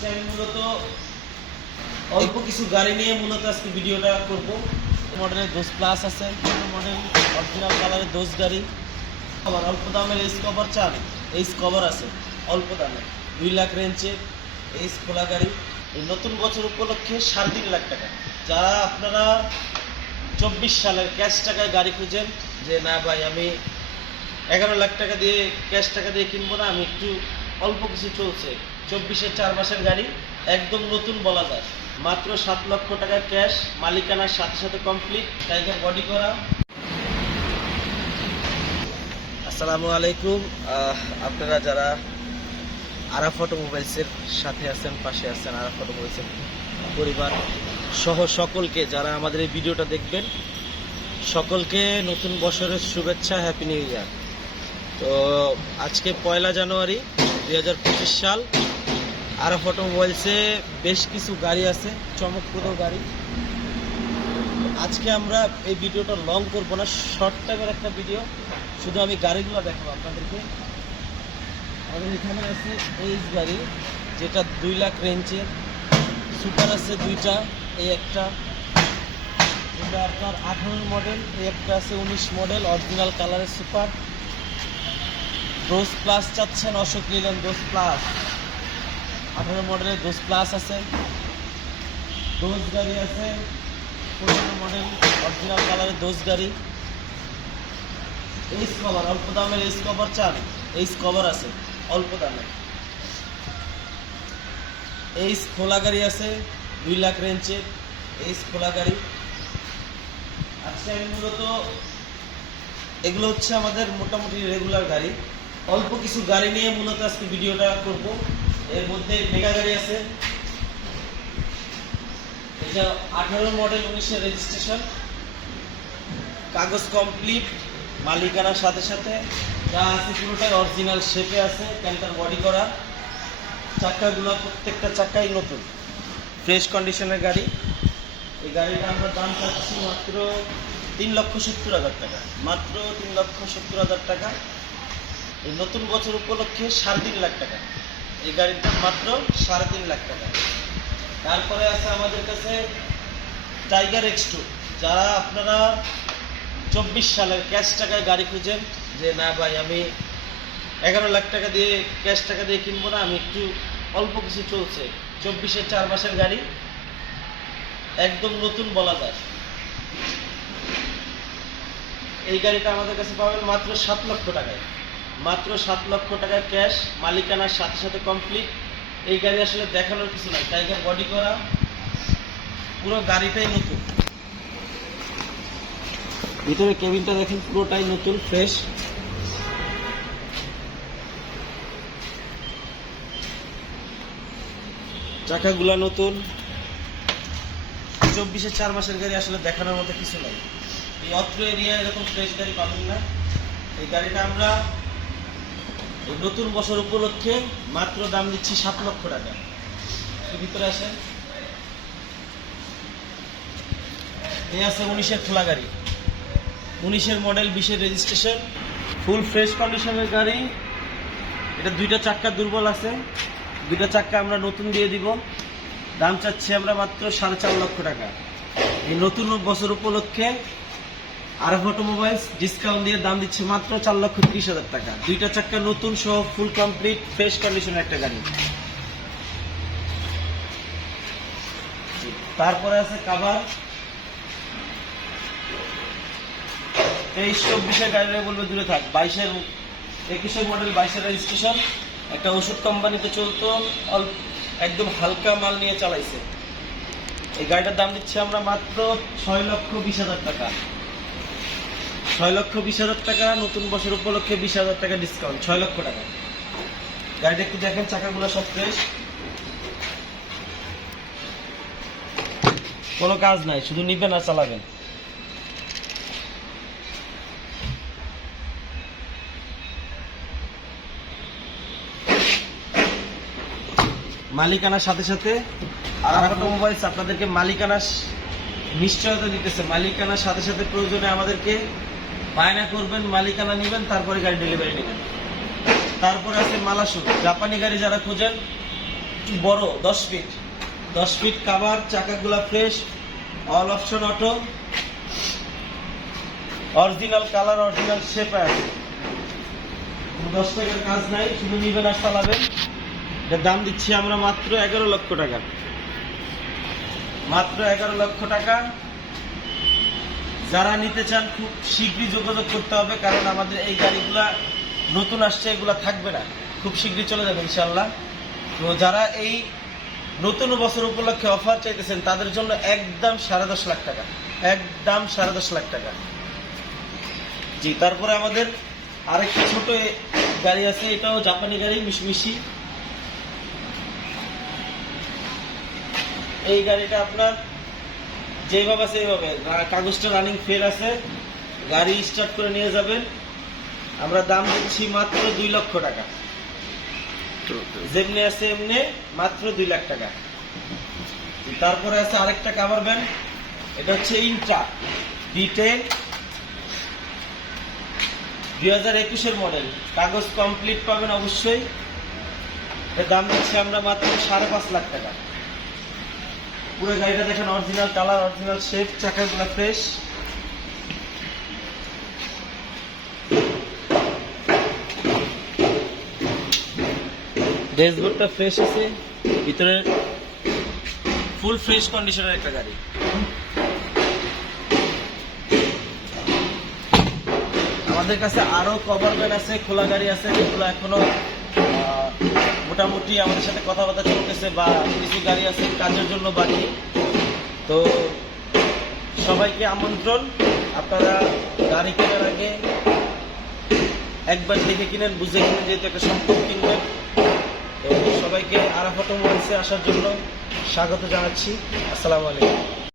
আজকে আমি মূলত অল্প কিছু গাড়ি নিয়ে মূলত আজকে ভিডিওটা করব। মডেলের দোজ প্লাস আছে, মডেল অরিজিনাল কালারের দোজ গাড়ি। আবার অল্প দামের এইচ কভার চান, এইচ কভার আছে অল্প দামে 2 লাখ রেঞ্জে এইচ খোলা গাড়ি। এই নতুন বছর উপলক্ষে 3.5 লাখ টাকা। যারা আপনারা 24 সালের ক্যাশ টাকায় গাড়ি খুঁজেন, যে না ভাই আমি 11 লাখ টাকা দিয়ে ক্যাশ টাকা দিয়ে কিনবো না, আমি একটু অল্প কিছু চলছে 24-এর 4 মাসের গাড়ি, একদম নতুন বলা যায়, মাত্র 7 লক্ষ টাকা ক্যাশ, মালিকানার সাথে সাথে কমপ্লিট, টাইগার বডি করা। আসসালামু আলাইকুম। আপনারা যারা আরাফ অটোমোবাইলসের সাথে আছেন, পাশে আছেন, আরাফ অটোমোবাইলসের পরিবার সহ সকলকে যারা আমাদের এই ভিডিওটা দেখবেন, সকলকে নতুন বছরের শুভেচ্ছা, হ্যাপি নিউ ইয়ার। তো আজকে 1 জানুয়ারি 2025 সাল। আরাফ অটোমোবাইলসে বেশ কিছু গাড়ি আছে, চমকপ্রদ গাড়ি। আজকে আমরা এই ভিডিওটা লং করবো না, শর্ট টাইমের একটা ভিডিও, শুধু আমি গাড়িগুলো দেখাবো আপনাদেরকে। আমাদের এখানে আছে এইচ গাড়ি, যেটা 2 লাখ রেঞ্জের। সুপার আছে 2টা, এই একটা, এটা আপনার 18 মডেল, এই একটা আছে 19 মডেল অরিজিনাল কালারের সুপার। দোজ প্লাস চাচ্ছেন, অশোক নিলেন দোজ প্লাস, 18 মডেলের দোজ প্লাস আছে। দোজ গাড়ি আছে 15 মডেল অরিজিনাল কালারের দোজ গাড়ি। এইচ কভার, অল্প দামের এইচ কভার চান, এইচ কভার আছে অল্প দামে। এইচ খোলা গাড়ি আছে 2 লাখ রেঞ্জের এইচ খোলা গাড়ি। আজকে আমি মূলত এগুলো হচ্ছে আমাদের মোটামুটি রেগুলার গাড়ি, অল্প কিছু গাড়ি নিয়ে মূলত আজকে ভিডিওটা করব। এর মধ্যে মেগা গাড়ি আছে, এটা 18 মডেল 19-এর রেজিস্ট্রেশন, কাগজ কমপ্লিট, মালিকানার সাথে সাথে যা আছে পুরোটাই অরিজিনাল শেপে আছে, ক্যান্টার বডি করা। চাকাগুলো প্রত্যেকটা চাকাই নতুন, ফ্রেশ কন্ডিশনের গাড়ি। এই গাড়িটা আমরা দাম চাচ্ছি মাত্র 3,70,000 টাকা, মাত্র 3,70,000 টাকা। এই নতুন বছর উপলক্ষে 3.5 লাখ টাকা, এই গাড়িটা মাত্র 3.5 লাখ টাকা। তারপরে আছে আমাদের কাছে টাইগার X2। যারা আপনারা 24 সালের ক্যাশ টাকায় গাড়ি খুঁজেন, যে না ভাই আমি 11 লাখ টাকা দিয়ে ক্যাশ টাকা দিয়ে কিনবো না, আমি একটু অল্প কিছু চলছে 24-এর 4 মাসের গাড়ি, একদম নতুন বলা যায়, এই গাড়িটা আমাদের কাছে পাবেন মাত্র 7 লক্ষ টাকায়, মাত্র 7 লক্ষ টাকায় ক্যাশ, মালিকানার সাথে সাথে কমপ্লিট। এই গাড়ি আসলে দেখানোর কিছু নাই, টাইগার বডি করা, পুরো গাড়িটাই নতুন। ভিতরে কেবিনটা দেখেন, পুরোটাই নতুন ফ্রেশ। চাকাগুলা নতুন। 24-এর 4 মাসের গাড়ি আসলে দেখানোর মতো কিছু নাই, এই অত্র এরিয়া এরকম ফ্রেশ গাড়ি পাবেন না। এই গাড়িটা আমরা এই নতুন বছর উপলক্ষে মাত্র দাম দিচ্ছি 7 লক্ষ টাকা। ভিতরে আসেন, এই আছে 19-এর খোলা গাড়ি, 19-এর মডেল, 20-এর রেজিস্ট্রেশন, ফুল ফ্রেশ কন্ডিশনের গাড়ি। এটা 2টা চাক্কা দুর্বল আছে, 2টা চাক্কা আমরা নতুন দিয়ে দিব। দাম চাচ্ছি আমরা মাত্র 4.5 লক্ষ টাকা। এই নতুন বছর উপলক্ষে আরাফ অটোমোবাইলস ডিসকাউন্ট দিয়ে দাম দিচ্ছে মাত্র 4,30,000 টাকা। 2টা চাক্কা নতুন সহ ফুল কমপ্লিট ফ্রেশ কন্ডিশনের একটা গাড়ি। তারপরে আছে কাভার, 23-24-এর গাড়িটা বলবে দূরে থাক, 21-এর মডেল, 22-এর রেজিস্ট্রেশন, একটা ওষুধ কোম্পানিতে চলতো, একদম হালকা মাল নিয়ে চালাইছে। এই গাড়িটার দাম দিচ্ছি আমরা মাত্র 6,20,000 টাকা, 6,20,000 টাকা। নতুন বছর উপলক্ষে 20,000 টাকা ডিসকাউন্ট, 6 লক্ষ টাকা। গাড়িটা একটু দেখেন, চাকাগুলো সব ফ্রেশ, কোনো কাজ নাই, শুধু নিবেন আর চালাবেন। মালিকানার সাথে সাথে আরাফ অটোমোবাইলস আপনাদেরকে মালিকানার নিশ্চয়তা দিতেছে। মালিকানার সাথে সাথে প্রয়োজনে আমাদেরকে বায়না করবেন, মালিকানা নেবেন, তারপরে গাড়ি ডেলিভারি নেবেন। তারপরে আছে মালাসু, জাপানি গাড়ি যারা খোঁজেন, একটু বড়, 10 ফিট। 10 ফিট কাভার, চাকাগুলা fresh, all option auto, original colour, original শেপে আছে। 10 টাকার কাজ নাই, শুধু নিবেন আর চালাবেন। এটার দাম দিচ্ছি আমরা মাত্র 11 লক্ষ টাকা। মাত্র 11 লক্ষ টাকা। যারা নিতে চান খুব শীঘ্রই যোগাযোগ করতে হবে, কারণ আমাদের এই গাড়িগুলা নতুন আসছে, এগুলা থাকবে না, খুব শীঘ্রই চলে যাবে ইনশাল্লাহ। তো যারা এই নতুন বছর উপলক্ষে অফার চাইতেছেন তাদের জন্য একদম 10.5 লাখ টাকা, একদম 10.5 লাখ টাকা। জি, তারপরে আমাদের আরেকটা ছোট গাড়ি আছে, এটাও জাপানি গাড়ি, মিশমিশি। এই গাড়িটা আপনার যেভাবে আছে এইভাবে, কাগজটা রানিং ফেল আছে, গাড়ি স্টার্ট করে নিয়ে যাবেন। আমরা দাম দিচ্ছি মাত্র 2 লক্ষ টাকা। যেমনি আছে এমনি মাত্র 2 লাখ টাকা। তারপরে আছে আরেকটা কাভার ভ্যান, এটা হচ্ছে ইন্ট্রা ডিটেল 2021-এর মডেল, কাগজ কমপ্লিট পাবেন অবশ্যই। এর দাম দিচ্ছি আমরা মাত্র 5.5 লাখ টাকা। পুরো গাড়িটা দেখেন, অরিজিনাল কালার, অরিজিনাল শেপ, চাকাগুলো ফ্রেশ। ড্যাশবোর্ডটা ফ্রেশ আছে, ভিতরে ফুল ফ্রেশ কন্ডিশনের একটা গাড়ি। আমাদের কাছে আরো কভার ভ্যান আছে, খোলা গাড়ি আছে, যেগুলো এখনো মোটামুটি আমাদের সাথে কথাবার্তা চলতেছে, বা কিছু গাড়ি আছে কাজের জন্য বাকি। তো সবাইকে আমন্ত্রণ, আপনারা গাড়ি কেনার আগে একবার দেখে কিনেন, বুঝে কিনেন, যেহেতু একটা সম্পদ কিনবেন। তো সবাইকে আরাফাত অটোমোবাইলসে আসার জন্য স্বাগত জানাচ্ছি। আসসালামু আলাইকুম।